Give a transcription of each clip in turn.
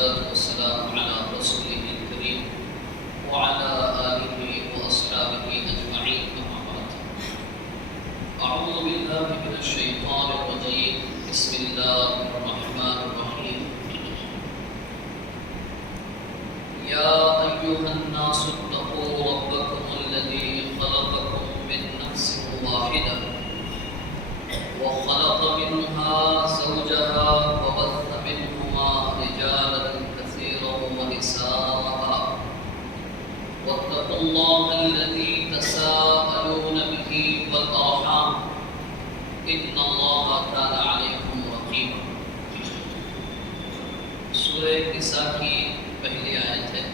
والصلاة والسلام على رسوله الكريم وعلى آله وأصحابه أجمعين أما بعد. أعوذ بالله من الشيطان الرجيم. بسم الله الرحمن الرحيم. يا أيها الناس اتقوا ربكم الذي خلقكم من نفس واحدة وخلق منها زوجها وبث منهما رجالا كثيرا ونساء واتقوا الله الذي تساءلون به والأرحام إن الله كان عليكم رقيبا. سورہ نساء کی پہلی آیت ہے.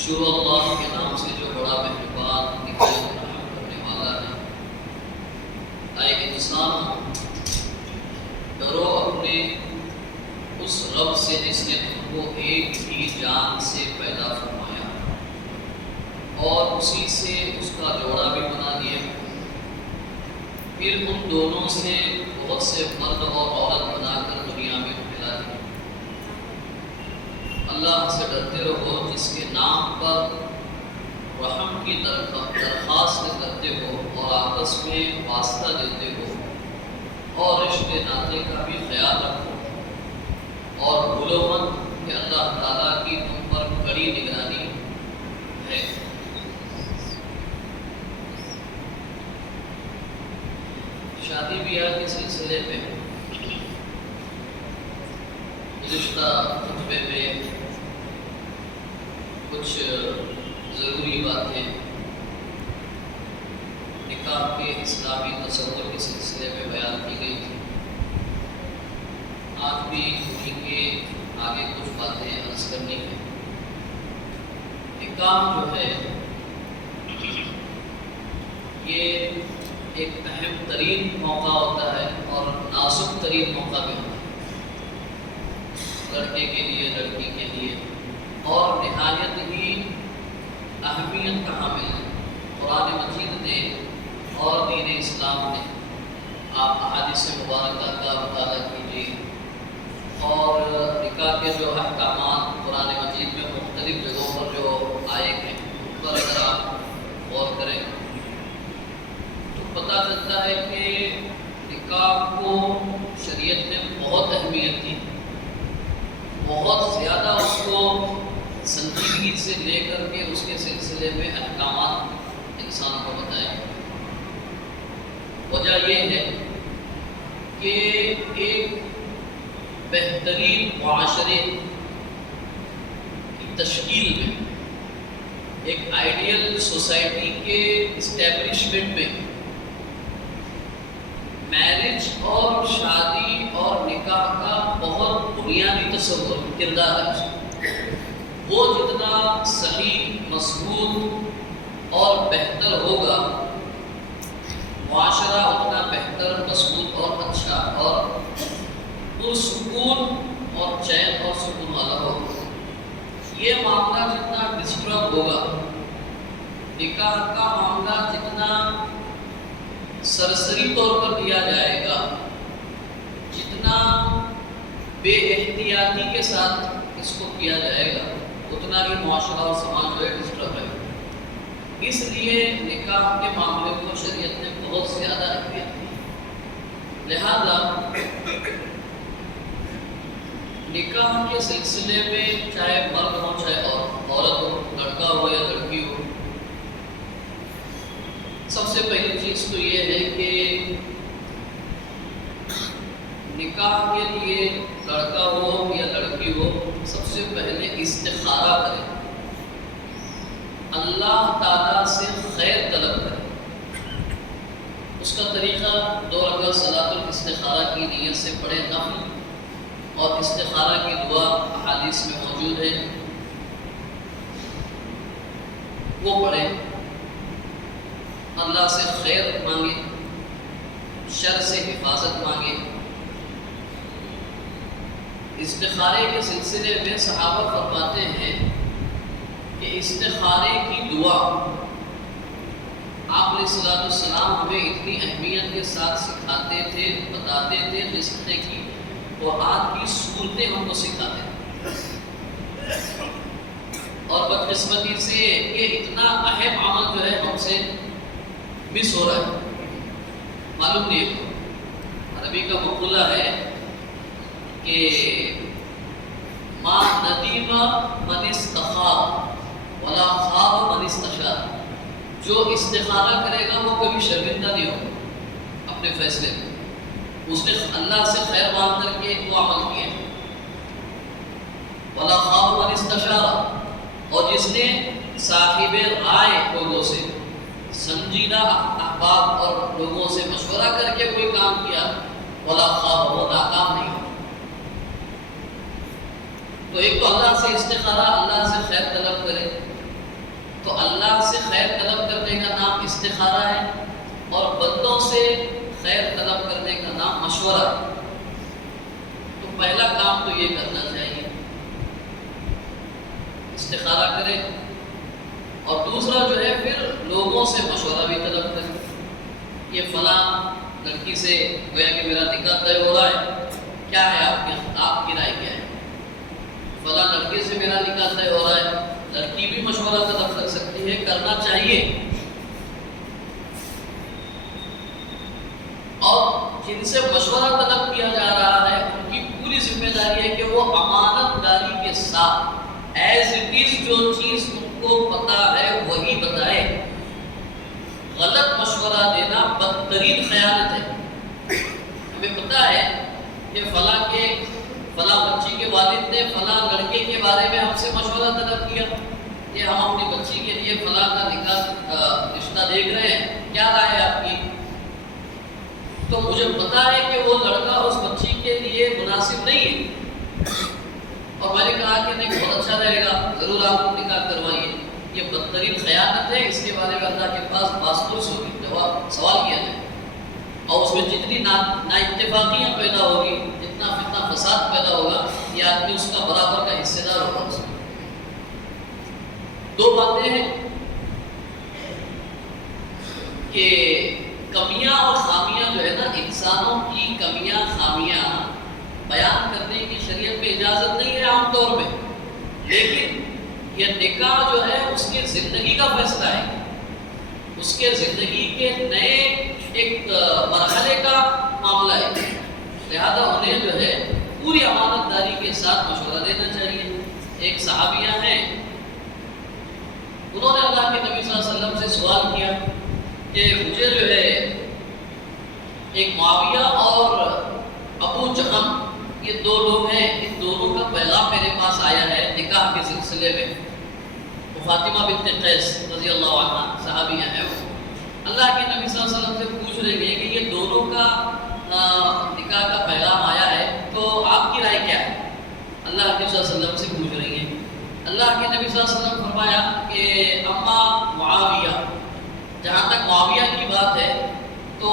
شروع اللہ کے نام سے جو بڑا مہربان نہایت رحم کرنے والا ہے. اے انسان، ڈرو اپنے اس رب سے جس نے تم کو ایک ہی جان سے پیدا فرمایا اور اسی سے اس کا جوڑا بھی بنا دیا، پھر ان دونوں سے بہت سے مرد اور عورت بنا کر دنیا میں پھیلا دیا. اللہ سے ڈرتے رہو جس کے نام پر رحم کی درخواست کرتے ہو اور آپس میں واسطہ دیتے ہو اور رشتے ناطے کا بھی خیال رکھو، اور بھولو مت کہ اللہ تعالیٰ کی تم پر کڑی نگرانی ہے. شادی بیاہ کے سلسلے میں گزشتہ خطبے میں کچھ ضروری باتیں نکاح کے اسلامی تصور کے سلسلے میں بیان کی گئی تھی. آج بھی انہیں کے آگے کچھ باتیں عرض کرنی ہیں. نکاح جو ہے یہ ایک اہم ترین موقع ہوتا ہے اور نازک ترین موقع بھی ہوتا ہے لڑکے کے لیے، لڑکی کے لیے، اور نہایت ہی اہمیت کا حامل ہے. قرآن مجید نے اور دین اسلام نے، آپ احادیث مبارکہ کا مطالعہ کیجیے اور نکاح کے جو احکامات قرآن مجید میں مختلف جگہوں پر جو آئے ہیں ان پر اگر آپ غور کریں تو پتہ چلتا ہے کہ نکاح کو شریعت نے بہت اہمیت دی، بہت زیادہ اس کو سنجیدگی سے لے کر کے اس کے سلسلے میں احکامات انسان کو بتائے. وجہ یہ ہے کہ ایک بہترین معاشرے کی تشکیل میں، ایک آئیڈیل سوسائٹی کے اسٹیبلشمنٹ میں میرج اور شادی اور نکاح کا بہت بنیادی تصور کردار ہے. وہ جتنا صحیح، مضبوط اور بہتر ہوگا، معاشرہ اتنا بہتر، مضبوط اور اچھا اور پرسکون اور چین اور سکون والا ہوگا. یہ معاملہ جتنا ڈسٹرب ہوگا، نکاح کا معاملہ جتنا سرسری طور پر دیا جائے گا، جتنا بے احتیاطی کے ساتھ اس کو کیا جائے گا، اتنا ہی معاشرہ اور سماج جو ہے ڈسٹرب ہے. اس لیے نکاح کے معاملے کو شریعت نے بہت زیادہ اہمیت دی. لہذا نکاح کے سلسلے میں چاہے مرد ہو چاہے عورت ہو، لڑکا ہو یا لڑکی ہو، سب سے پہلی چیز تو یہ ہے کہ نکاح کے لیے لڑکا ہو یا لڑکی ہو سب سے پہلے استخارہ کرے، اللہ تعالیٰ سے خیر طلب کرے. اس کا طریقہ 2 رکعت صلاۃ الاستخارہ کی نیت سے پڑھے نفل، اور استخارہ کی دعا احادیث میں موجود ہے، وہ پڑھے. اللہ سے خیر مانگے، شر سے حفاظت مانگے. استخارے کے سلسلے میں صحابہ فرماتے ہیں کہ استخارے کی دعا آپ علیہ السلام ہمیں اتنی اہمیت کے ساتھ سکھاتے تھے، بتاتے تھے رشتے کی، قرآن کی صورتیں ہم کو سکھاتے ہیں. اور بدقسمتی سے یہ اتنا اہم عمل جو ہے ہم سے مس ہو رہا ہے، معلوم نہیں ہے. عربی کا مقولہ ہے کہ ما ندیم من استخار ولا خاب من استشار. جو استخارہ کرے گا وہ کبھی شرمندہ نہیں ہوگا اپنے فیصلے میں. اس نے اللہ سے خیر مانگ کر کے وہ عمل کیا. ولا خاب من استشار، اور جس نے صاحب رائے لوگوں سے، سنجیدہ احباب اور لوگوں سے مشورہ کر کے کوئی کام کیا، ولا خاب، وہ ناکام نہیں ہو. تو ایک تو اللہ سے استخارہ، اللہ سے خیر طلب کرے. تو اللہ سے خیر طلب کرنے کا نام استخارہ ہے، اور بندوں سے خیر طلب کرنے کا نام مشورہ ہے. تو پہلا کام تو یہ کرنا چاہیے، استخارہ کرے. اور دوسرا جو ہے پھر لوگوں سے مشورہ بھی طلب کرے. یہ فلاں لڑکی سے گویا کہ میرا نکاح طے ہو رہا ہے، کیا ہے آپ کی رائے کیا ہے؟ فلاں لڑکے سے میرا نکاح طے ہو رہا ہے. لڑکی بھی مشورہ طلب کر سکتی ہے، کرنا چاہیے. اور جن سے مشورہ طلب کیا جا رہا ہے ان کی پوری ذمہ داری ہے کہ وہ امانت داری کے ساتھ ایز اٹ از جو چیز ان کو پتا ہے وہی بتائے. غلط مشورہ دینا بدترین خیانت ہے. ہمیں پتا ہے کہ فلاں بچی کے والد نے فلاں لڑکے کے بارے میں ہم سے مشورہ طلب کیا کہ ہم اپنی بچی کے لیے فلاں کا نکاح رشتہ دیکھ رہے ہیں، کیا رائے ہے آپ کی؟ تو مجھے پتا ہے کہ وہ لڑکا اس بچی کے لیے مناسب نہیں ہے، اور میں نے کہا کہ نہیں بہت اچھا رہے گا، ضرور آپ کو نکاح کروائیے. یہ بدترین خیانت ہے. اس کے بارے میں اللہ کے پاس باسپورس ہوگی، جواب سوال کیا جائے. اور اس میں جتنی نا اتفاقیاں پیدا ہوگی، جتنا فتنہ فساد پیدا ہوگا، یہ آدمی اس کا برابر کا حصے دار ہوگا. اس میں دو باتیں ہیں کہ کمیاں اور خامیاں جو ہے نا، انسانوں کی کمیاں خامیاں بیان کرنے کی شریعت میں اجازت نہیں ہے عام طور پہ. لیکن یہ نکاح جو ہے اس کے زندگی کا فیصلہ ہے، اس کے زندگی کے نئے ایک مرحلے کا معاملہ ہے. لہذا انہیں جو ہے پوری امانت داری کے ساتھ مشورہ دینا چاہیے. ایک صحابیہ ہیں، انہوں نے اللہ کے نبی صلی اللہ علیہ وسلم سے سوال کیا کہ مجھے جو ہے ایک معاویہ اور ابو جہم، یہ دو لوگ ہیں، ان دونوں کا پیغام میرے پاس آیا ہے نکاح کے سلسلے میں. فاطمہ بنت قیس رضی اللہ عنہ صحابیہ ہیں، اللہ کے نبی صلی اللہ علیہ وسلم سے پوچھ رہے ہیں کہ یہ دونوں کا نکاح کا پیغام آیا ہے، تو آپ کی رائے کیا ہے؟ اللہ کے صلی اللہ علیہ وسلم سے پوچھ رہی ہیں. اللہ کے نبی صلی اللہ علیہ وسلم فرمایا کہ اما معاویہ، جہاں تک معاویہ کی بات ہے تو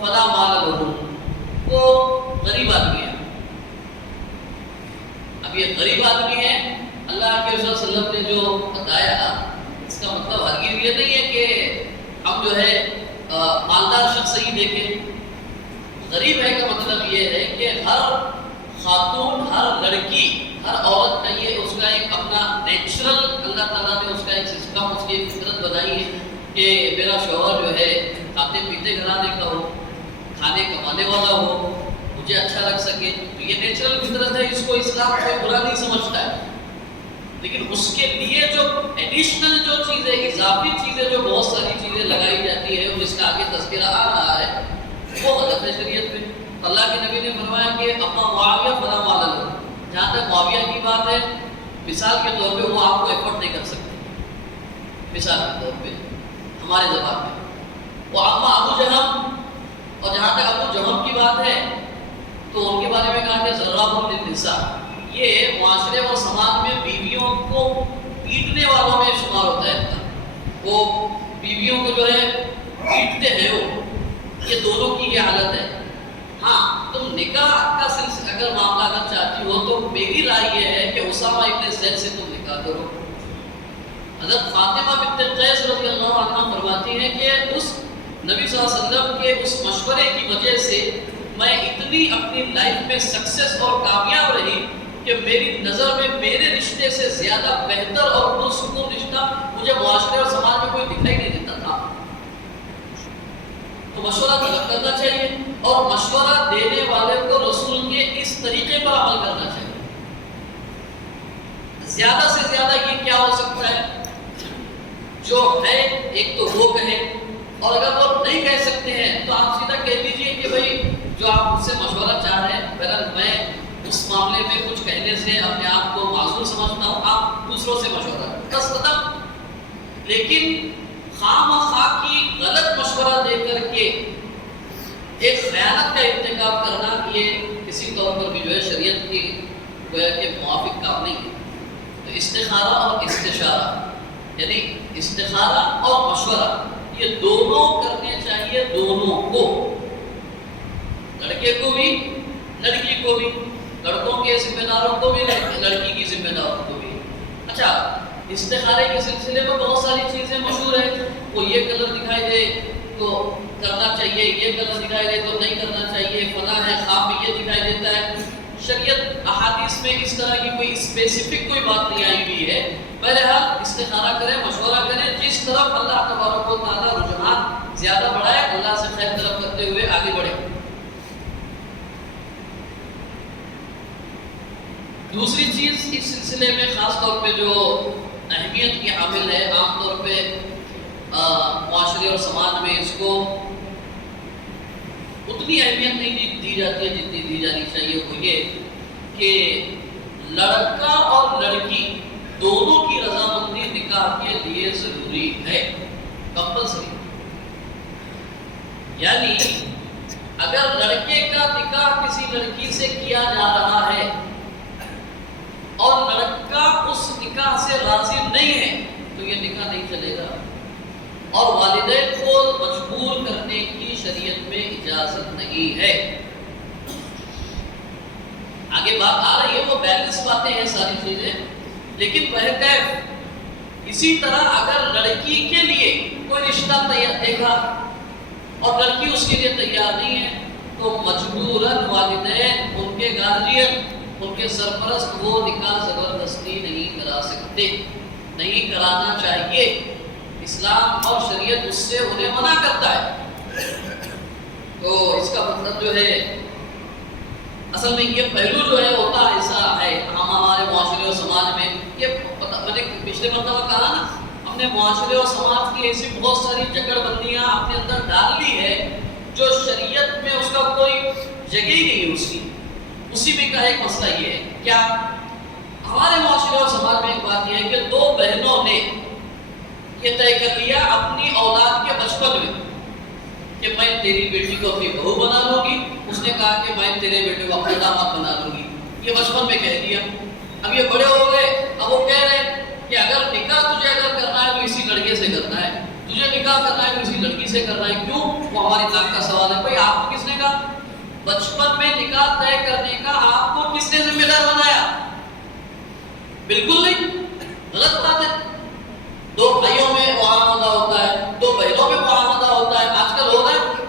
فلا مال لہو، وہ غریب آدمی ہے. اب یہ غریب آدمی ہے، اللہ کے رسول صلی اللہ علیہ وسلم نے جو بتایا، اس کا مطلب ہرگز یہ نہیں ہے کہ ہم جو ہے مالدار شخص ہی دیکھیں. غریب ہے کا مطلب یہ ہے کہ ہر خاتون، ہر لڑکی، ہر عورت کا یہ اس کا ایک اپنا نیچرل، اللہ تعالیٰ نے اس کا ایک سسٹم، اس کی ایک فطرت بنائی ہے کہ میرا شوہر جو ہے کھاتے پیتے گھرانے کا ہو، کھانے کمانے والا ہو، مجھے اچھا لگ سکے. تو یہ نیچرل فطرت ہے، اس کو اسلام کوئی برا نہیں سمجھتا ہے. لیکن اس کے لیے جو ایڈیشنل جو چیزیں، اضافی چیزیں، جو بہت ساری چیزیں لگائی جاتی ہے اور جس کا آگے تذکرہ آ رہا ہے، وہ غلط ہے شریعت میں. اللہ کے نبی نے فرمایا کہ اما معاویہ فلا مال لہو. جہاں تک معاویہ کی بات ہے، مثال کے طور پہ وہ آپ کو ایفورٹ نہیں کر سکتے. مثال کے طور پہ ہمارے زبان میں وہ اما ابو جہم، اور جہاں تک ابو جہم کی بات ہے تو ان کے بارے میں کہا کہ ضراب للنساء، یہ معاشرے اور سماج میں بیویوں کو پیٹنے والوں میں شمار ہوتا ہے. وہ بیویوں کو جو ہے پیٹتے ہیں، وہ یہ دونوں کی یہ حالت ہے. ہاں، تم نکاح کا سلسلہ اگر معاملہ اگر چاہتی ہو تو میری رائے یہ ہے کہ اسامہ ابن زید سے تم نکاح کرو. حضرت فاطمہ بنت قیس رضی اللہ عنہ فرماتی ہیں کہ اس نبی صلی اللہ علیہ وسلم کے اس مشورے کی وجہ سے میں اتنی اپنی لائف میں سکسیس اور کامیاب رہی کہ میری نظر میں میرے رشتے سے زیادہ بہتر اور پرسکون رشتہ مجھے معاشرے اور سماج میں کوئی دکھائی نہیں دیتا تھا۔ تو مشورہ طلب کرنا چاہیے اور مشورہ دینے والے کو رسول کے اس طریقے پر عمل کرنا چاہیے۔ زیادہ سے زیادہ یہ کیا ہو سکتا ہے، جو ہے ایک تو وہ کہے، اور اگر وہ نہیں کہہ سکتے ہیں تو آپ سیدھا کہہ دیجئے کہ بھائی جو آپ مجھ سے مشورہ چاہ رہے ہیں، بہرحال میں اس معاملے میں کچھ کہنے سے اپنے آپ کو معذور سمجھتا ہوں، آپ دوسروں سے مشورہ بس ختم۔ لیکن خام و خواہ کی غلط مشورہ دے کر کے ایک خیانت کا ارتکاب کرنا، یہ کسی طور پر بھی جو ہے شریعت کی گویا کے موافق کام نہیں ہے۔ تو استخارہ اور استشارہ، یعنی استخارہ اور مشورہ، یہ دونوں کرنے چاہیے، دونوں کو، لڑکے کو بھی لڑکی کو بھی، لڑکوں کے ذمہ داروں کو بھی لڑکی کی ذمہ داروں کو بھی۔ اچھا، استخارے کے سلسلے میں بہت ساری چیزیں مشہور ہیں، وہ یہ کلر دکھائی دے تو کرنا چاہیے، یہ کلر دکھائی دے تو نہیں کرنا چاہیے، فلاں ہے، خواب میں یہ دکھائی دیتا ہے۔ شریعت احادیث میں اس طرح کی کوئی اسپیسیفک کوئی بات نہیں آئی ہوئی ہے۔ بہرحال استخارہ کریں، مشورہ کریں، جس طرف اللہ تبارک و تعالیٰ رجحان زیادہ بڑھائے، اللہ سے خیر طلب کرتے ہوئے آگے بڑھے۔ دوسری چیز اس سلسلے میں خاص طور پہ جو اہمیت کی حامل ہے، عام طور پہ معاشرے اور سماج میں اس کو اتنی اہمیت نہیں دی جاتی ہے جتنی دی جانی چاہیے، وہ یہ کہ لڑکا اور لڑکی دونوں کی رضامندی نکاح کے لیے ضروری ہے، کمپلسری۔ یعنی اگر لڑکے کا نکاح کسی لڑکی سے کیا جا رہا ہے اور لڑکا اس نکاح سے راضی نہیں ہے تو یہ نکاح نہیں چلے گا، اور والدین کو مجبور کرنے کی شریعت میں اجازت نہیں ہے۔ آگے بات آ رہی ہے، وہ بیلنس باتیں ہیں ساری چیزیں، لیکن بہرکیف اسی طرح اگر لڑکی کے لیے کوئی رشتہ دیکھا اور لڑکی اس کے لیے تیار نہیں ہے تو مجبوراً والدین، ان کے گارجین، ان کے سرپرست وہ نکاح زبردستی نہیں کرا سکتے، نہیں کرانا چاہیے۔ اسلام اور شریعت اس سے انہیں منع کرتا ہے۔ تو اس کا مطلب جو ہے، اصل میں یہ پہلو جو ہے ہوتا ایسا ہے ہمارے معاشرے اور سماج میں، یہ میں نے پچھلے مرتبہ کہا نا، ہم نے معاشرے اور سماج کی ایسی بہت ساری جکڑ بندیاں اپنے اندر ڈال لی ہے جو شریعت میں اس کا کوئی جگہ ہی نہیں ہے اس کی۔ اسی میں کا ایک مسئلہ یہ ہے، کیا ہمارے معاشرے اور سماج میں ایک بات یہ ہے کہ دو بہنوں نے یہ طے کر لیا اپنی اولاد کے بچپن میں کہ میں تیری بیٹی کو اپنی بہو بنا لوں گی، اس نے کہا کہ میں تیرے بیٹے کو اپنا داماد بنا لوں گی، یہ بچپن میں کہہ دیا۔ اب یہ بڑے ہو گئے، اب وہ کہہ رہے ہیں کہ اگر نکاح تجھے اگر کرنا ہے تو اسی لڑکے سے کرنا ہے، تجھے نکاح کرنا ہے تو اسی لڑکی سے کرنا ہے۔ کیوں؟ وہ ہماری طاقت کا سوال ہے۔ بھائی آپ کو کس نے کہا؟ بچپن میں نکاح طے کرنے کا آپ کو کس نے ذمہ دار بنایا؟ بالکل نہیں، غلط بات ہے۔ دو بھائیوں میں معاہدہ ہوتا ہے، دو بہنوں میں معاہدہ ہوتا ہے، آج کل ہو رہا ہے۔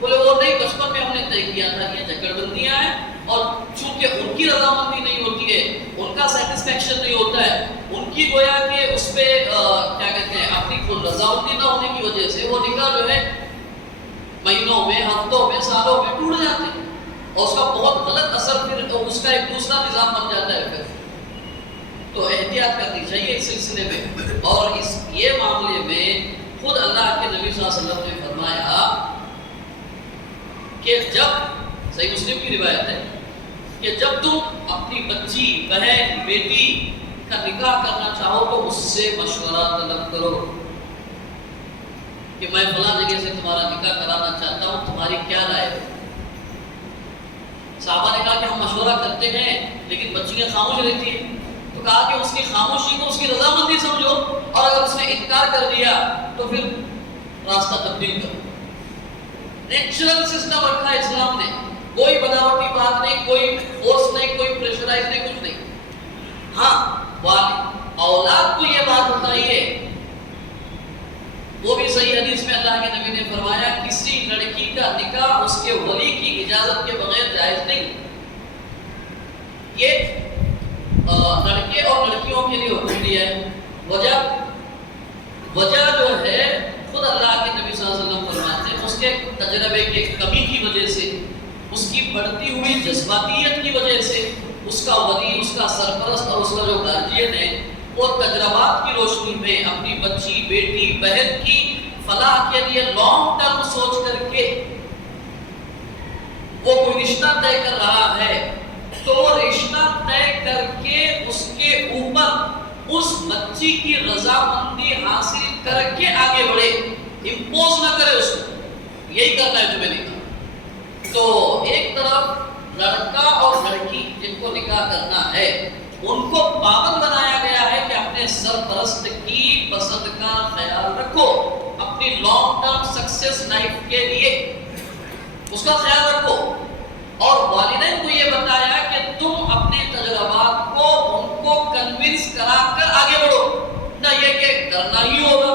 بولے وہ نہیں، بچپن میں ہم نے طے کیا تھا۔ یہ جکڑ بندیاں ہیں، اور چونکہ ان کی رضامندی نہیں ہوتی ہے، ان کا سیٹسفیکشن نہیں ہوتا ہے، ان کی گویا کہ اس پہ کیا کہتے ہیں، اپنی خود رضامندی نہ ہونے کی وجہ سے وہ نکاح جو ہے مہینوں میں، ہفتوں میں، سالوں میں ٹوٹ جاتے ہیں، اور اس کا بہت غلط اثر پھر اس کا ایک دوسرا نظام بن جاتا ہے۔ پھر تو احتیاط کرنی چاہیے اس سلسلے میں۔ اور یہ معاملے میں خود اللہ کے نبی صلی اللہ علیہ وسلم نے فرمایا کہ جب، صحیح مسلم کی روایت ہے کہ جب تم اپنی بچی، بہن، بیٹی کا نکاح کرنا چاہو تو اس سے مشورہ طلب کرو کہ میں فلاں جگہ سے تمہارا نکاح کرانا چاہتا ہوں، تمہاری کیا رائے ہے؟ صحابہ نے کہا کہ ہم مشورہ کرتے ہیں لیکن بچیاں خاموش رہتی ہیں، تو کہا کہ اس کی خاموشی کو اس کی رضامندی سمجھو، اور اگر اس نے انکار کر دیا تو پھر راستہ تبدیل کرو۔ نیچرل سسٹم رکھا ہے اسلام نے، کوئی بناوٹی بات نہیں، کوئی فورس نہیں، کوئی پریشرائز نہیں، کچھ نہیں۔ ہاں، اولاد کو یہ بات بتائیے، وہ بھی صحیح حدیث میں اللہ کے نبی نے فرمایا کسی لڑکی کا نکاح اس کے ولی کی اجازت کے لڑکے اور لڑکیوں کے لیے حکم دیا ہے. وجہ جو ہے خود اللہ کے نبی صلی اللہ علیہ وسلم فرماتے ہیں اس کے تجربے کی کمی کی وجہ سے، اس کی بڑھتی ہوئی جذباتیت کی وجہ سے، اس کا ولی، اس کا سرپرست اور اس کا جو گارجین ہے وہ تجربات کی روشنی میں اپنی بچی، بیٹی، بہن کی فلاح کے لیے لانگ ٹرم سوچ کر کے وہ کوئی رشتہ طے کر رہا ہے تو وہ رشتہ طے کر کے اس کے اوپر اس بچی کی رضامندی حاصل کر کے آگے بڑھے، امپوز نہ کرے اس کو. یہی کرنا ہے جو میں نے کہا. تو ایک طرف لڑکا اور لڑکی جن کو نکاح کرنا ہے ان کو پابند بنایا گیا ہے کہ اپنے سرپرست کی پسند کا خیال رکھو، اپنی لانگ ٹرم سکسیس لائف کے لیے اس کا خیال رکھو. اور والدین کو یہ بتایا کہ تم اپنے تجربات کو ان کو کنونس کرا کر آگے بڑھو، نہ یہ کہ کرنا ہی ہوگا.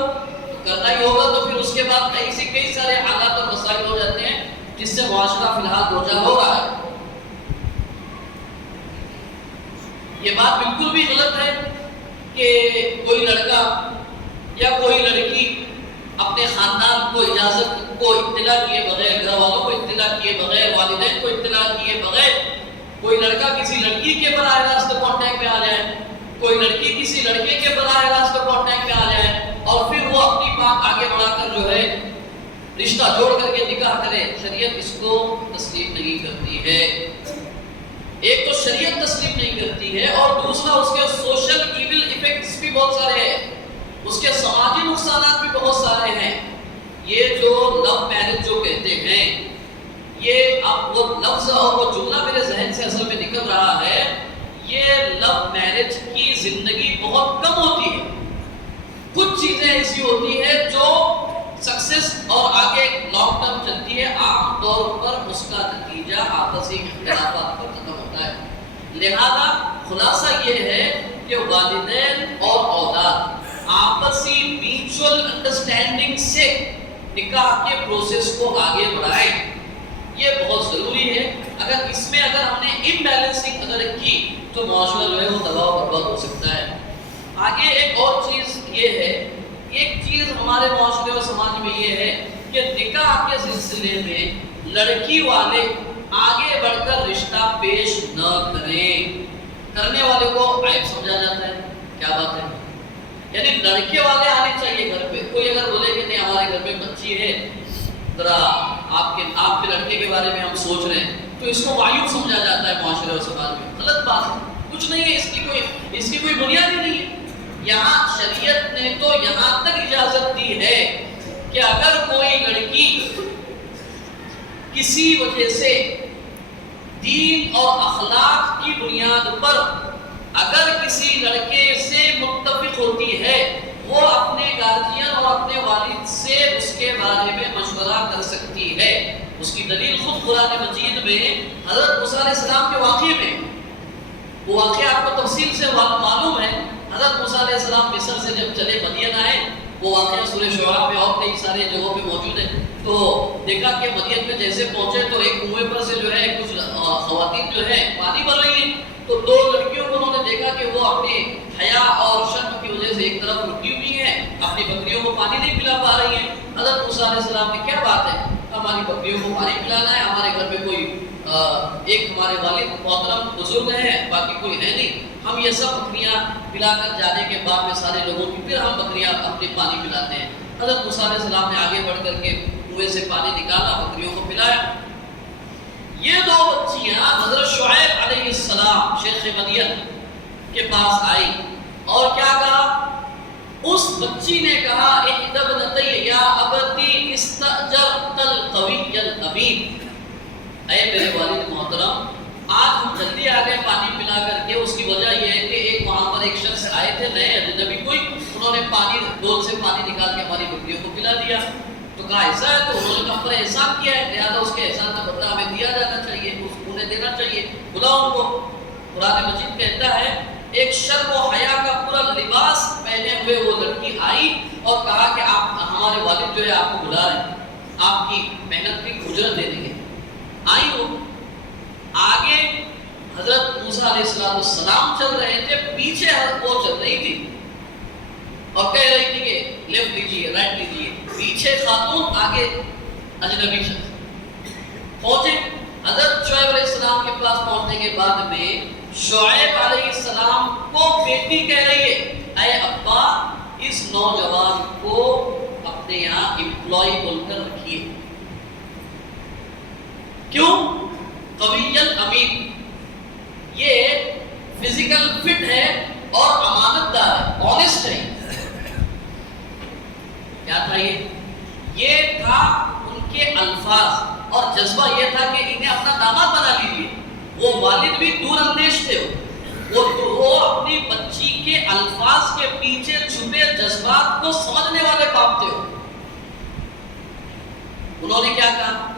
کرنا ہی ہوگا تو پھر اس کے بعد ایسے کئی سارے حالات اور مسائل ہو جاتے ہیں جس سے معاشرہ فی الحال دوچار ہو رہا ہے. یہ بات بالکل بھی غلط ہے کہ کوئی لڑکا یا کوئی لڑکی اپنے خاندان کو اجازت کو اطلاع کیے بغیر، گھر والوں کو اطلاع کیے بغیر، والدین کو اطلاع کیے بغیر کوئی لڑکا کسی لڑکی کے براہ راست کانٹیکٹ میں آ جائے، کوئی لڑکی کسی لڑکے کے براہ راست کانٹیکٹ میں آ جائے اور پھر وہ اپنی بات آگے بڑھا کر جو ہے رشتہ جوڑ کر کے نکاح کرے، شریعت اس کو تسلیم نہیں کرتی ہے. ایک تو شریعت تسلیم نہیں کرتی ہے اور دوسرا اس کے سوشل ایول ایفیکٹس بھی بہت سارے ہیں، اس کے سماجی نقصانات بھی بہت سارے ہیں. یہ جو لو میرج جو کہتے ہیں، یہ اب وہ لفظ اور وہ جملہ میرے ذہن سے اصل میں نکل رہا ہے، یہ لو میرج کی زندگی بہت کم ہوتی ہے. کچھ چیزیں ایسی ہوتی ہیں جو سکسیس اور آگے لانگ ٹرم چلتی ہے، عام طور پر اس کا نتیجہ آپسی اختلافات پر ختم ہوتا ہے. لہذا خلاصہ یہ ہے کہ والدین اور اولاد آپسی میوچل انڈرسٹینڈنگ سے نکاح کے پروسیس کو آگے بڑھائیں. یہ بہت ضروری ہے. اگر اس میں ہم نے امبیلنسنگ اگر کی تو معاشرہ جو ہے وہ تباہ و برباد ہو سکتا ہے. آگے ایک اور چیز یہ ہے، ایک چیز ہمارے معاشرے اور سماج میں یہ ہے کہ نکاح کے سلسلے میں لڑکی والے آگے بڑھ کر رشتہ پیش نہ کریں. کرنے والے کو عیب سمجھا جاتا ہے. کیا بات ہے؟ یعنی لڑکے والے آنے چاہیے گھر پہ. کوئی اگر بولے کہ نہیں ہمارے گھر میں بچی ہے، ذرا آپ کے لڑکے کے بارے میں ہم سوچ رہے ہیں، تو اس کو معیوب سمجھا جاتا ہے معاشرے اور سماج میں. غلط بات ہے، کچھ نہیں ہے، اس کی کوئی بنیاد ہی نہیں ہے. یہاں شریعت نے تو یہاں تک اجازت دی ہے کہ اگر کوئی لڑکی کسی وجہ سے دین اور اخلاق کی بنیاد پر اگر کسی لڑکے سے متفق ہوتی ہے، وہ اپنے گارجین اور اپنے والد سے اس کے بارے میں مشورہ کر سکتی ہے. اس کی دلیل خود قرآن مجید میں حضرت موسیٰ علیہ السلام کے واقعے میں، وہ واقعہ آپ کو تفصیل سے معلوم ہے. حضرت موسیٰ علیہ السلام مصر سے جب چلے مدین آئے، وہ واقعہ سورہ شعراء میں اور کئی سارے جگہوں پہ موجود ہے. تو دیکھا کہ مدین میں جیسے پہنچے تو ایک کنویں پر سے جو ہے کچھ خواتین جو ہے پانی بھر رہی ہیں. تو دو لڑکیوں کو انہوں نے دیکھا کہ وہ اپنے حیا اور شرم کی وجہ سے ایک طرف رکی ہوئی ہیں، اپنی بکریوں کو پانی نہیں پلا پا رہی ہیں. حضرت موسیٰ علیہ السلام نے کیا بات ہے، ہماری بکریوں کو پانی پلانا ہے، ہمارے گھر میں کوئی ایک ہمارے والد محترم بزرگ ہیں، باقی کوئی ہے نہیں، ہم یہ سب بکریاں پلا کر جانے کے بعد میں سارے لوگوں کی پھر ہم بکریاں اپنے پانی پلاتے ہیں. حضرت موسیٰ علیہ السلام نے آگے بڑھ کر کے کنویں سے پانی نکالا، بکریوں کو پلایا. یہ دو بچیاں حضرت شعیب علیہ السلام شیخ مدین کے پاس آئی اور کیا کہا؟ اس بچی نے کہا اِنَّ یا ابتی استأجرت القوی الامین، اے میرے والد محترم، آج ہم جلدی آ گئے پانی پلا کر کے. اس کی وجہ یہ ہے کہ ایک وہاں پر ایک شخص آئے تھے نئے اجنبی کوئی، انہوں نے پانی ڈول سے پانی نکال کے ہماری بکریوں کو پلا دیا. تو کہا ایسا ہے؟ تو انہوں نے کہا پر احسان کیا ہے، لہٰذا اس کے احسان کا بدلہ ہمیں دیا جانا چاہیے، انہیں دینا چاہیے، بلاؤ ان کو. قرآن مجید کہتا ہے ایک شرم و حیا کا پورا لباس پہنے ہوئے وہ لڑکی آئی اور کہا کہ آپ ہمارے والد جو ہے آپ کو بلا رہے ہیں، آپ کی محنت کی اجرت دے دیں گے. آئی وہ آگے حضرت موسیٰ علیہ السلام چل رہے تھے، پیچھے وہ چل رہی تھی اور کہہ رہی تھی کہ لیفٹ لیجیے، رائٹ لیجیے، پیچھے خاتون، آگے اجنبی شخص پہنچے۔ حضرت شعیب علیہ السلام کے پاس پہنچنے کے بعد میں شعیب علیہ السلام کو بیٹی کہہ رہی ہے، اے ابا اس نوجوان کو اپنے یہاں امپلائی بول کر رکھیے۔ کیوں؟ قوی امین، یہ فزیکل فٹ ہے اور امانت دار ہے، آنیسٹ ہے۔ کیا تھا یہ تھا ان کے الفاظ اور جذبہ یہ تھا کہ انہیں اپنا داماد بنا لیجیے۔ وہ والد بھی دور اندیش تھے، وہ اپنی بچی کے الفاظ کے پیچھے چھپے جذبات کو سمجھنے والے باپ تھے۔ انہوں نے کیا کہا؟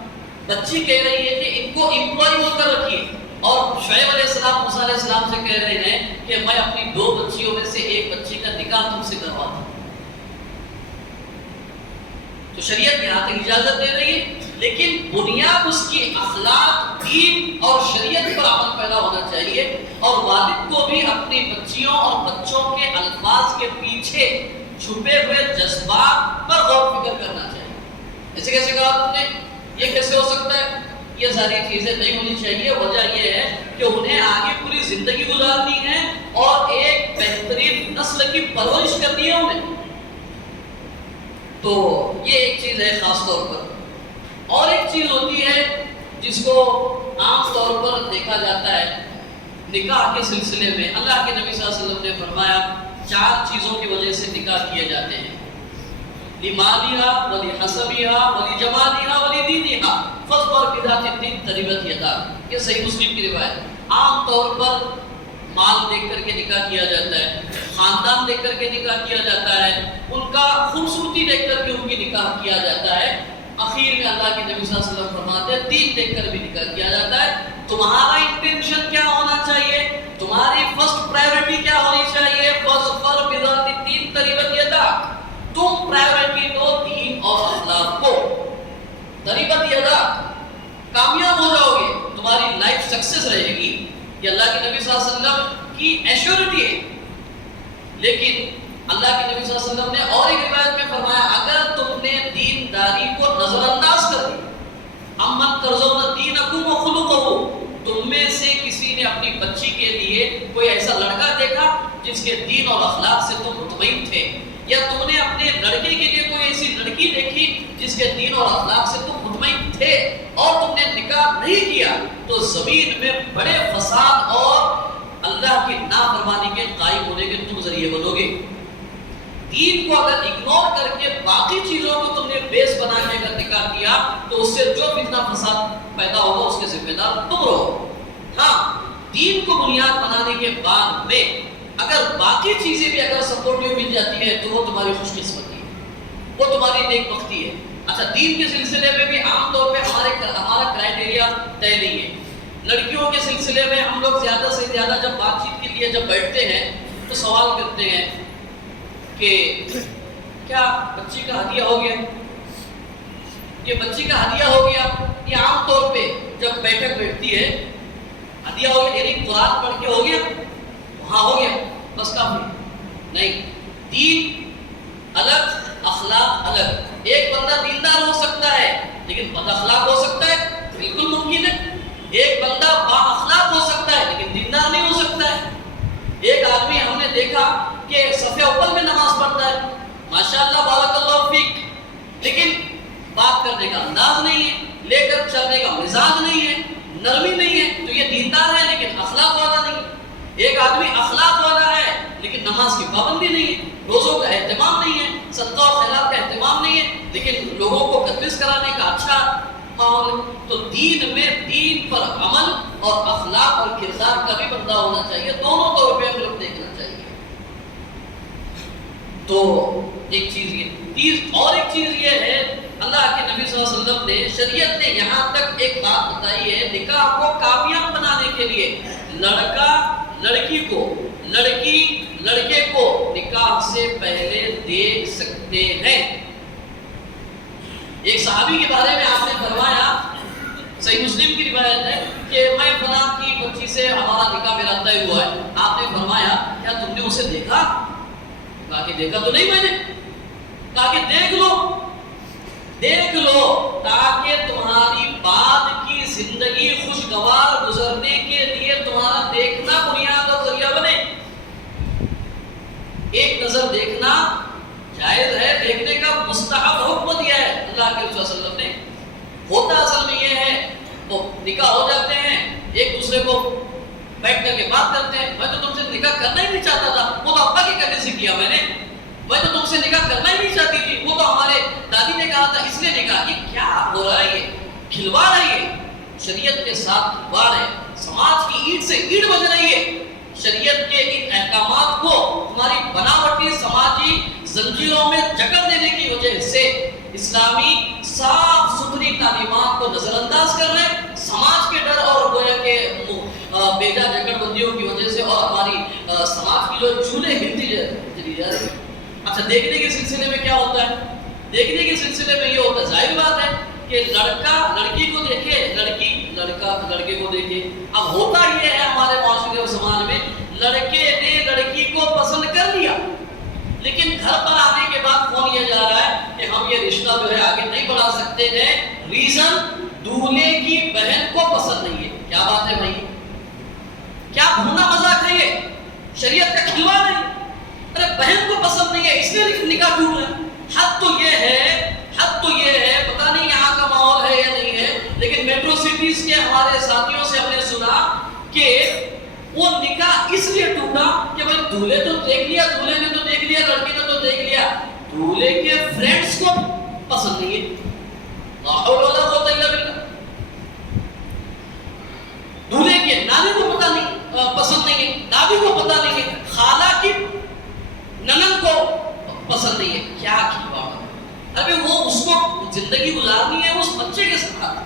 بچی کہہ رہی ہے کہ ان کو امپلائی بول کر رکھیے، اور شعیب علیہ السلام موسیٰ علیہ السلام سے کہہ رہے ہیں کہ میں اپنی 2 بچیوں میں سے ایک بچی کا نکاح تم سے کرواتا ہوں۔ تو شریعت یہاں تک اجازت دے رہی ہے، لیکن بنیاد اس کی اخلاق، دین اور شریعت پر عمل پیدا ہونا چاہیے، اور والد کو بھی اپنی بچیوں اور بچوں کے الفاظ کے پیچھے چھپے ہوئے جذبات پر غور فکر کرنا چاہیے۔ ایسے کیسے کہا تم نے؟ یہ کیسے ہو سکتا ہے؟ یہ ساری چیزیں نہیں ہونی چاہیے۔ وجہ یہ ہے کہ انہیں آگے پوری زندگی گزارنی ہے اور ایک بہترین نسل کی پرورش کرنی ہے انہیں۔ تو یہ ایک چیز ہے خاص طور پر۔ اور ایک چیز ہوتی ہے جس کو عام طور پر دیکھا جاتا ہے نکاح کے سلسلے میں۔ اللہ کے نبی صلی اللہ علیہ وسلم نے فرمایا 4 چیزوں کی وجہ سے نکاح کیے جاتے ہیں، لمالها ولحسبها ولجمالها ولدینها فاظفر بذات الدین تربت یداک۔ یہ صحیح مسلم کی روایت۔ عام طور پر مال دیکھ کر کے نکاح کیا جاتا ہے، خاندان دیکھ کر کے نکاح کیا جاتا ہے، ان کا خوبصورتی دیکھ کر کے ان کی نکاح کیا جاتا ہے۔ اخیر میں اللہ کے نبی صلی اللہ علیہ وسلم فرماتے ہیں دین دیکھ کر بھی نکاح کیا جاتا ہے۔ تمہارا انٹینشن کیا ہونا چاہیے؟ تمہاری فرسٹ پرائیورٹی کیا ہونی چاہیے؟ فاظفر بذات الدین تربت یداک۔ تم پرائیورٹی دو دین اور اخلاق کو، تربت یداک، کامیاب ہو جاؤ گے، تمہاری لائف سکسیس رہے گی۔ یہ اللہ کے نبی صلی اللہ علیہ وسلم کی ایشورٹی ہے۔ لیکن اللہ کے نبی صلی اللہ علیہ وسلم نے اور ایک روایت میں فرمایا اگر تم نے دینداری کو نظر انداز کر دیا، امن ترضون دینکم وخلقہ، تم میں سے کسی نے اپنی بچی کے لیے کوئی ایسا لڑکا دیکھا جس کے دین اور اخلاق سے تم مطمئن تھے، یا تم نے اپنے لڑکے کے لیے کوئی ایسی لڑکی دیکھی جس کے دین اور اخلاق سے تم مطمئن تھے اور تم نے نکاح نہیں کیا، تو زمین میں بڑے فساد اور اللہ کی نافرمانی کے قائم ہونے کے تم ذریعے بنو گے۔ دین کو اگر اگنور کر کے باقی چیزوں کو تم نے بیس بنا کے اگر نکاح کیا تو اس سے جو فتنہ فساد پیدا ہوگا اس کے ذمہ دار تم رہو۔ ہاں، دین کو بنیاد بنانے کے بعد میں اگر باقی چیزیں بھی اگر سپورٹیو مل جاتی ہے تو وہ تمہاری خوش قسمتی ہے، وہ تمہاری نیک بختی ہے۔ اچھا، دین کے سلسلے میں بھی عام طور پہ ہمارا کرائٹیریا طے نہیں ہے۔ لڑکیوں کے سلسلے میں ہم لوگ زیادہ سے زیادہ جب بات چیت کے لیے جب بیٹھتے ہیں تو سوال کرتے ہیں کہ کیا بچی کا ہدیہ ہو گیا؟ یہ بچی کا ہدیہ ہو گیا، یہ عام طور پہ جب بیٹھک بیٹھتی ہے ہدیہ ہو گیا یعنی قرآن پڑھ کے ہو گیا، ہاں ہو گیا بس کافی نہیں۔ دین الگ، اخلاق الگ۔ ایک بندہ دیندار ہو سکتا ہے لیکن بد اخلاق ہو سکتا ہے، بالکل ممکن ہے۔ ایک بندہ با اخلاق ہو سکتا ہے لیکن دیندار نہیں ہو سکتا ہے۔ ایک آدمی ہم نے دیکھا کہ صف اول میں نماز پڑھتا ہے، ماشاءاللہ بارک اللہ فیک، لیکن بات کرنے کا انداز نہیں ہے، لے کر چلنے کا مزاج نہیں ہے، نرمی نہیں ہے، تو یہ دیندار ہے لیکن اخلاق والا نہیں ہے۔ ایک آدمی اخلاق والا ہے لیکن نماز کی پابندی نہیں ہے، روزوں کا اہتمام نہیں ہے، صدقہ و خیرات کا اہتمام نہیں ہے، لیکن لوگوں کو کنوینس کرانے کا اچھا ماحول۔ تو دین میں دین پر عمل اور اخلاق اور کردار کا بھی بندہ ہونا چاہیے، دونوں طور پہ ہم لوگ دیکھنا چاہیے۔ تو ایک چیز یہ، اور ایک چیز یہ ہے اللہ کے نبی صلی اللہ علیہ وسلم نے، شریعت نے یہاں تک ایک بات بتائی ہے نکاح کو کامیاب بنانے کے لیے لڑکا لڑکی کو، لڑکی لڑکے کو نکاح سے پہلے دیکھ سکتے ہیں۔ ایک صحابی کے بارے میں آپ نے فرمایا صحیح مسلم کی روایت ہے کہ میں فلاں کی بچی سے ہمارا نکاح میرا طے ہوا ہے. آپ نے فرمایا کیا تم نے اسے دیکھا؟ کہا کہ دیکھا تو نہیں میں نے. کہا کہ دیکھ لو تاکہ تمہاری بعد کی زندگی خوشگوار گزرنے کے لیے تمہارا دیکھنا بنیاد اور ذریعہ بنے. ایک نظر دیکھنا جائز ہے، دیکھنے کا مستحب حکم دیا ہے اللہ کے رسول صلی اللہ علیہ وسلم نے. ہوتا اصل میں یہ ہے وہ نکاح ہو جاتے ہیں، ایک دوسرے کو بیٹھ کر کے بات کرتے ہیں. میں تو تم سے نکاح کرنا ہی نہیں چاہتا تھا، وہ تو ابا کے کہنے سے کیا میں نے. میں تو تم سے نکاح کرنا ہی نہیں چاہتی تھی، وہ تو ہمارے دادی نے کہا تھا اس لیے نکاح. یہ کیا ہو رہا ہے؟ یہ کھلواڑ ہے، یہ شریعت کے ساتھ کھلواڑ ہے. سماج کی اینٹ سے اینٹ بج رہی ہے. شریعت کے ان احکامات کو تمہاری بناوٹی سماجی زنجیروں میں جکڑ دینے کی وجہ سے اسلامی صاف ستھری تعلیمات کو نظر انداز کر رہے ہیں. سماج کے ڈر اور گویا کے بیجا جکڑ بندیوں کی وجہ سے اور ہماری سماج کی جو چولہے ہلتی چلی جا رہی ہے. اچھا دیکھنے کے سلسلے میں کیا ہوتا ہے؟ دیکھنے کے سلسلے میں یہ ہوتا ہے، ظاہر بات ہے کہ لڑکا لڑکی کو دیکھے، لڑکی لڑکا لڑکے کو دیکھے. اب ہوتا یہ ہے ہمارے معاشرے اور سماج میں، لڑکے نے لڑکی کو پسند کر لیا لیکن گھر پر آنے کے بعد فون یہ جا رہا ہے کہ ہم یہ رشتہ جو ہے آگے نہیں بڑھا سکتے ہیں. ریزن دولہے کی بہن کو پسند نہیں ہے. کیا بات ہے بھائی؟ کیا بھونا مذاق ہے یہ؟ شریعت کا کھلواڑ نہیں. ارے بہن کو پسند نہیں ہے اس لیے نکاح ٹوٹ رہا ہے. حد تو یہ ہے پتہ نہیں یہاں کا ماحول ہے یا نہیں ہے، لیکن میٹرو سٹیز کے ہمارے ساتھیوں سے ہم نے سنا کہ وہ نکاح اس لیے ٹوٹا کہ بھائی دولہے تو دیکھ لیا، دولہے نے تو دیکھ لیا، لڑکی نے تو دیکھ لیا، دولہے کے فرینڈز کو پسند نہیں ہے. لا حول ولا قوت الا باللہ. دولہے کے نانی کو پتہ نہیں پسند نہیں ہے، دادی کو پتہ نہیں ہے، خالہ کی ننند کو پسند نہیں ہے. کیا کھلواڑ ہے؟ ابھی وہ اس کو زندگی گزارنی ہے اس بچے کے ساتھ،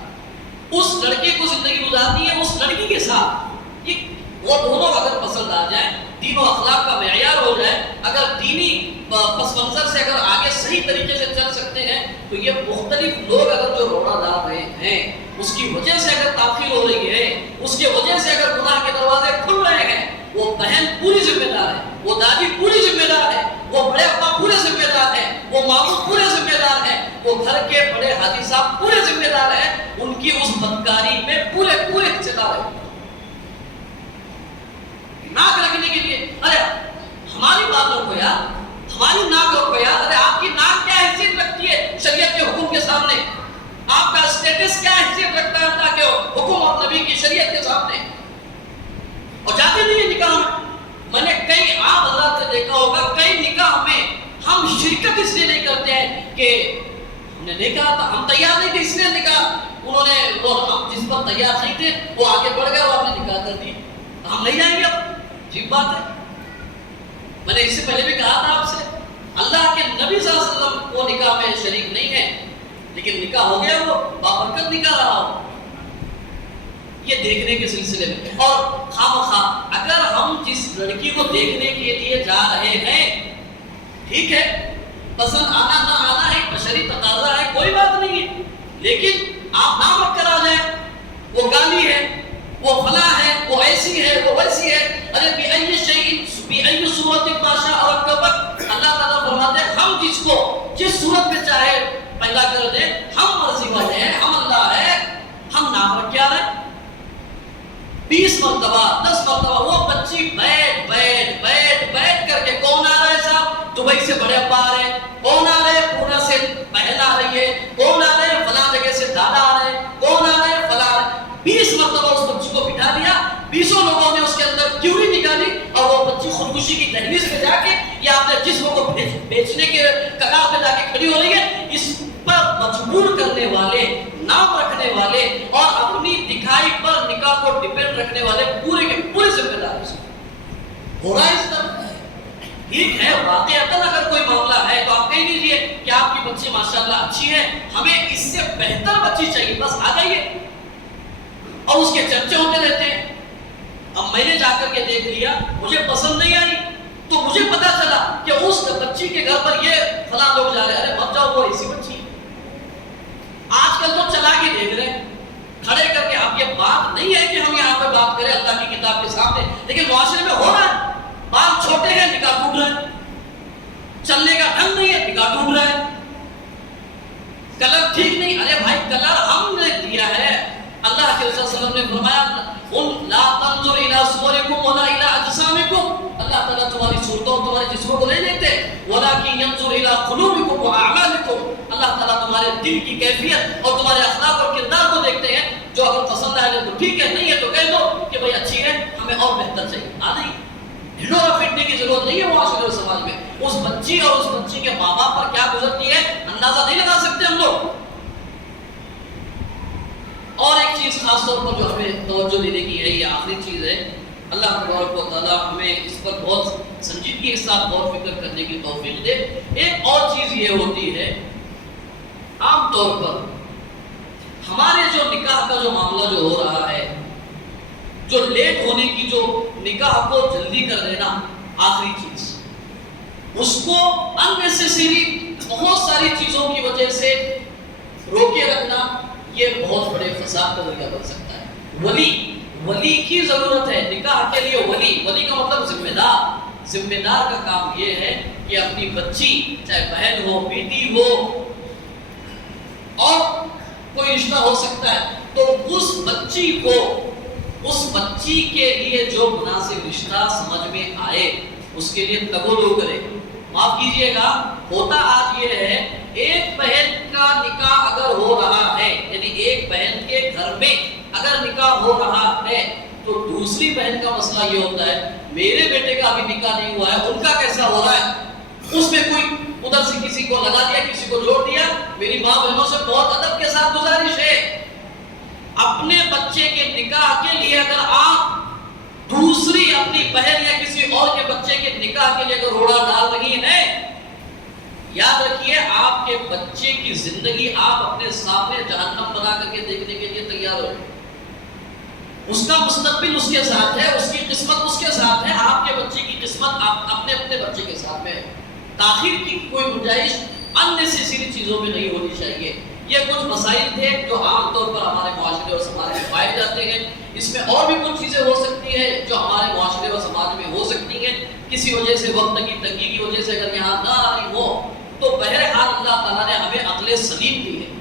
اس لڑکے کو زندگی گزارنی ہے اس لڑکی کے ساتھ. یہ وہ دونوں اگر پسند آ جائیں، دین و اخلاق کا معیار ہو جائے، اگر دینی پس منظر سے اگر آگے صحیح طریقے سے چل سکتے ہیں، تو یہ مختلف لوگ اگر جو روڑا ڈال رہے ہیں اس کی وجہ سے اگر تاخیر ہو رہی ہے، اس کی وجہ سے اگر گناہ کے دروازے کھل رہے ہیں، وہ بہن پوری ذمہ دار ہے، وہ دادی پوری ذمہ دار ہے، وہ بڑے ابا پورے ذمہ دار ہیں، وہ ماموں پورے ذمہ دار ہیں، وہ گھر کے بڑے حاجی صاحب پورے ذمہ دار ہیں. ان کی اس بدکاری میں پورے حصے دار ہیں. ناک رکھنے کے لیے ارے ہماری باتوں کو یار، ہماری ناک رکھو یار. ارے آپ کی ناک کیا حیثیت رکھتی ہے شریعت کے حکم کے سامنے؟ آپ کا اسٹیٹس کیا حیثیت رکھتا ہے اللہ کے حکم اور نبی کی شریعت کے سامنے؟ اور جاتے نہیں ہیں نکاح میں. میں نے کئی عام حضرات سے دیکھا ہوگا، کئی نکاح میں ہم شرکت اس لیے نہیں کرتے ہیں کہ ہم نے دیکھا تھا، ہم تیار نہیں تھے اس لیے نکاح، انہوں نے ہم جس پر تیار نہیں تھے وہ آگے بڑھ گئے اور ہم نے نکاح کر دی، ہم نہیں جائیں گے. اب عجیب بات ہے. میں نے اس سے پہلے بھی کہا تھا آپ سے، اللہ کے نبی صلی اللہ علیہ وسلم وہ نکاح میں شریک نہیں ہے، لیکن نکاح ہو گیا، وہ بابرکت نکاح رہا ہو. یہ دیکھنے کے سلسلے میں. اور خامخواہ اگر ہم جس لڑکی کو دیکھنے کے لیے جا رہے ہیں، ٹھیک ہے پسند آنا نہ آنا ہے بشری تقاضا ہے، کوئی بات نہیں ہے، لیکن آپ نام رکھ کر آ جائیں، وہ گالی ہے، وہ فلاں ہے، وہ ایسی ہے، وہ ویسی ہے. ارے بِأَيِّ شَيْءٍ بِأَيِّ صُورَةٍ مَا شَاءَ رَكَّبَكَ. اللہ تعالیٰ فرماتے ہیں ہم جس کو جس صورت میں چاہے پیدا کر دیں، ہم مرضی والے ہیں، ہم اللہ ہے. ہم نام رکھ کے آ رہے ہیں 20 مرتبہ 10 مرتبہ. وہ بچی بیٹھ کر کے کون آ رہا ہے صاحب؟ دبئی سے بڑے ابا آ رہے ہیں، کون آ رہے ہیں؟ پونا سے بہن آ رہی ہے، کون آ رہے ہیں؟ فلاں جگہ سے دادا آ رہے ہیں، کون آ رہے ہیں؟ فلاں. 20 مرتبہ اس بچی کو بٹھا دیا، 20 لوگوں نے اس کے اندر کیوری نکالی، اور وہ بچی خودکشی کی دہلیز پہ جا کے یا اپنے جسم کو بیچنے کے کگار پہ جا کے کھڑی ہو رہی ہے. اس پر مجبور کرنے والے، نام رکھنے والے اور اپنی دکھائی پر نکاح کو ڈیپینڈ رکھنے والے پورے کے پورے ذمہ دار ہیں. ہو رہا ہے اس طرح. ٹھیک ہے واقعتاً اگر کوئی معاملہ ہے تو آپ کہہ دیجئے کہ آپ کی بچی ماشاءاللہ اچھی ہے، ہمیں اس سے بہتر بچی چاہیے، بس آ جائیے. اور اس کے چرچے ہوتے رہتے ہیں. اب میں نے جا کر کے دیکھ لیا، مجھے پسند نہیں آئی، تو مجھے پتا چلا کہ اس بچی کے گھر پر یہ فلاں لوگ جا رہے ہیں. ارے مت جاؤ، وہ ایسی بچی. آج کل تو چلا کے دیکھ رہے ہیں، کھڑے کر کے. اب یہ بات نہیں ہے کہ ہم یہاں پہ بات کریں اللہ کی کتاب کے سامنے، لیکن معاشرے میں ہو رہا ہے. بال چھوٹے ہیں نکاح ٹوٹ رہا ہے، چلنے کا ڈھنگ نہیں ہے نکاح ٹوٹ رہا ہے، کلر ٹھیک نہیں. ارے بھائی کلر ہم نے دیا ہے. اللہ کے رسول صلی اللہ علیہ وسلم نے فرمایا قل لا تنظر الى صوركم ولا الى اجسامكم. اللہ تعالیٰ تمہاری صورتوں تمہارے جسموں کو نہیں دیکھتے، ولكن ينظر الى قلوبكم واعمالكم. اللہ تعالیٰ تمہارے دل کی کیفیت اور تمہارے اخلاق اور کردار کو دیکھتے ہیں. جو اگر پسند آئے تو ٹھیک ہے، نہیں ہے تو کہہ دو کہ بھائی اچھی ہے، ہمیں اور بہتر چاہیے. نہیں، ڈھنڈورا پیٹنے کی ضرورت نہیں ہے معاشرے اور سماج میں. اس بچی اور اس بچی کے ماں باپ پر کیا گزرتی ہے اندازہ نہیں لگا سکتے ہم لوگ. اور ایک چیز خاص طور پر جو ہمیں توجہ دینے کی ہے، یہ آخری چیز ہے. اللہ تبارک و تعالیٰ ہمیں اس پر بہت سنجیدگی کے ساتھ غور فکر کرنے کی توفیق دے. ایک اور چیز یہ ہوتی ہے، عام طور پر ہمارے جو نکاح کا جو معاملہ جو ہو رہا ہے، جو لیٹ ہونے کی، جو نکاح کو جلدی کر دینا، آخری چیز اس کو اننیسیسری بہت ساری چیزوں کی وجہ سے روکے رکھنا، یہ بہت بڑے فساد کا ذریعہ بن سکتا ہے. ولی کی ضرورت ہے نکاح کے لیے. ولی کا مطلب ذمہ دار کا کام یہ ہے کہ اپنی بچی، چاہے بہن ہو، بیٹی ہو، اور کوئی رشتہ ہو سکتا ہے، تو اس بچی کے لیے جو مناسب رشتہ سمجھ میں آئے اس کے لیے تگ و دو کرے. معاف کیجئے گا، ہوتا آج یہ ہے، ایک بہن کا نکاح اگر ہو رہا ہے، یعنی ایک بہن کے گھر میں اگر نکاح ہو رہا ہے، تو دوسری بہن کا مسئلہ یہ ہوتا ہے میرے بیٹے کا ابھی نکاح نہیں ہوا ہے، ان کا کیسا ہو رہا ہے. اس میں کوئی ادھر سے کسی کو لگا دیا، کسی کو جوڑ دیا. میری ماں بہنوں سے بہت ادب کے ساتھ گزارش ہے، اپنے بچے کے نکاح کے لیے اگر آپ دوسری اپنی بہن یا کسی اور کے بچے کے نکاح کے لیے اگر روڑا ڈال رہی ہیں، یاد رکھیے آپ کے بچے کی زندگی آپ اپنے سامنے جہنم بنا کر کے دیکھنے کے لیے تیار ہو. اس کا مستقبل اس کے ساتھ ہے، اس کی قسمت اس کے ساتھ ہے. آپ کے بچے کی قسمت اپنے بچے کے ساتھ میں ہے. تاخیر کی کوئی گنجائش اننیسیسری چیزوں میں نہیں ہونی چاہیے. یہ کچھ مسائل تھے جو عام طور پر ہمارے معاشرے اور سماج میں پائے جاتے ہیں. اس میں اور بھی کچھ چیزیں ہو سکتی ہیں جو ہمارے معاشرے اور سماج میں ہو سکتی ہیں. کسی وجہ سے، وقت کی تنگی کی وجہ سے اگر یہاں نہ آئی ہو، تو بہرحال اللہ تعالیٰ نے ہمیں عقل سلیم دی ہے،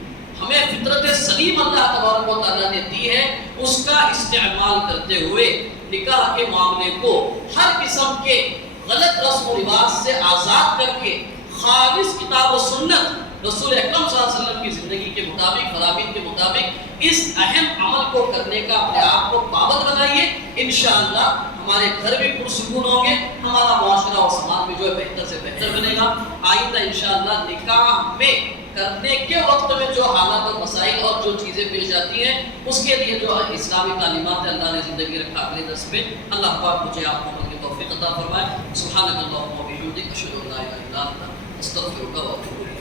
ہمیں فطرت سلیم اللہ تبارک و تعالیٰ نے دی ہے. اس کا استعمال کرتے ہوئے نکاح کے معاملے کو ہر قسم کے غلط رسم و رواج سے آزاد کر کے خالص کتاب و سنت رسول اکرم صلی اللہ علیہ وسلم کی زندگی کے مطابق، فرامین کے مطابق اس اہم عمل کو کرنے کا اپنے آپ کو پابند بنائیے. انشاءاللہ ہمارے گھر بھی پرسکون ہوں گے، ہمارا معاشرہ اور سماج میں جو ہے بہتر سے بہتر بنے گا. آئندہ انشاءاللہ نکاح میں کرنے کے وقت میں جو حالات اور مسائل اور جو چیزیں پیش آتی ہیں، اس کے لیے جو اسلامی تعلیمات اللہ نے زندگی رکھا اگلے درس میں. اللہ پاک مجھے آپ کو توفیق عطا فرمائے. سبحانک اللہم و بحمدک، اشہد ان لا الہ الا انت، استغفرک و اتوب الیک.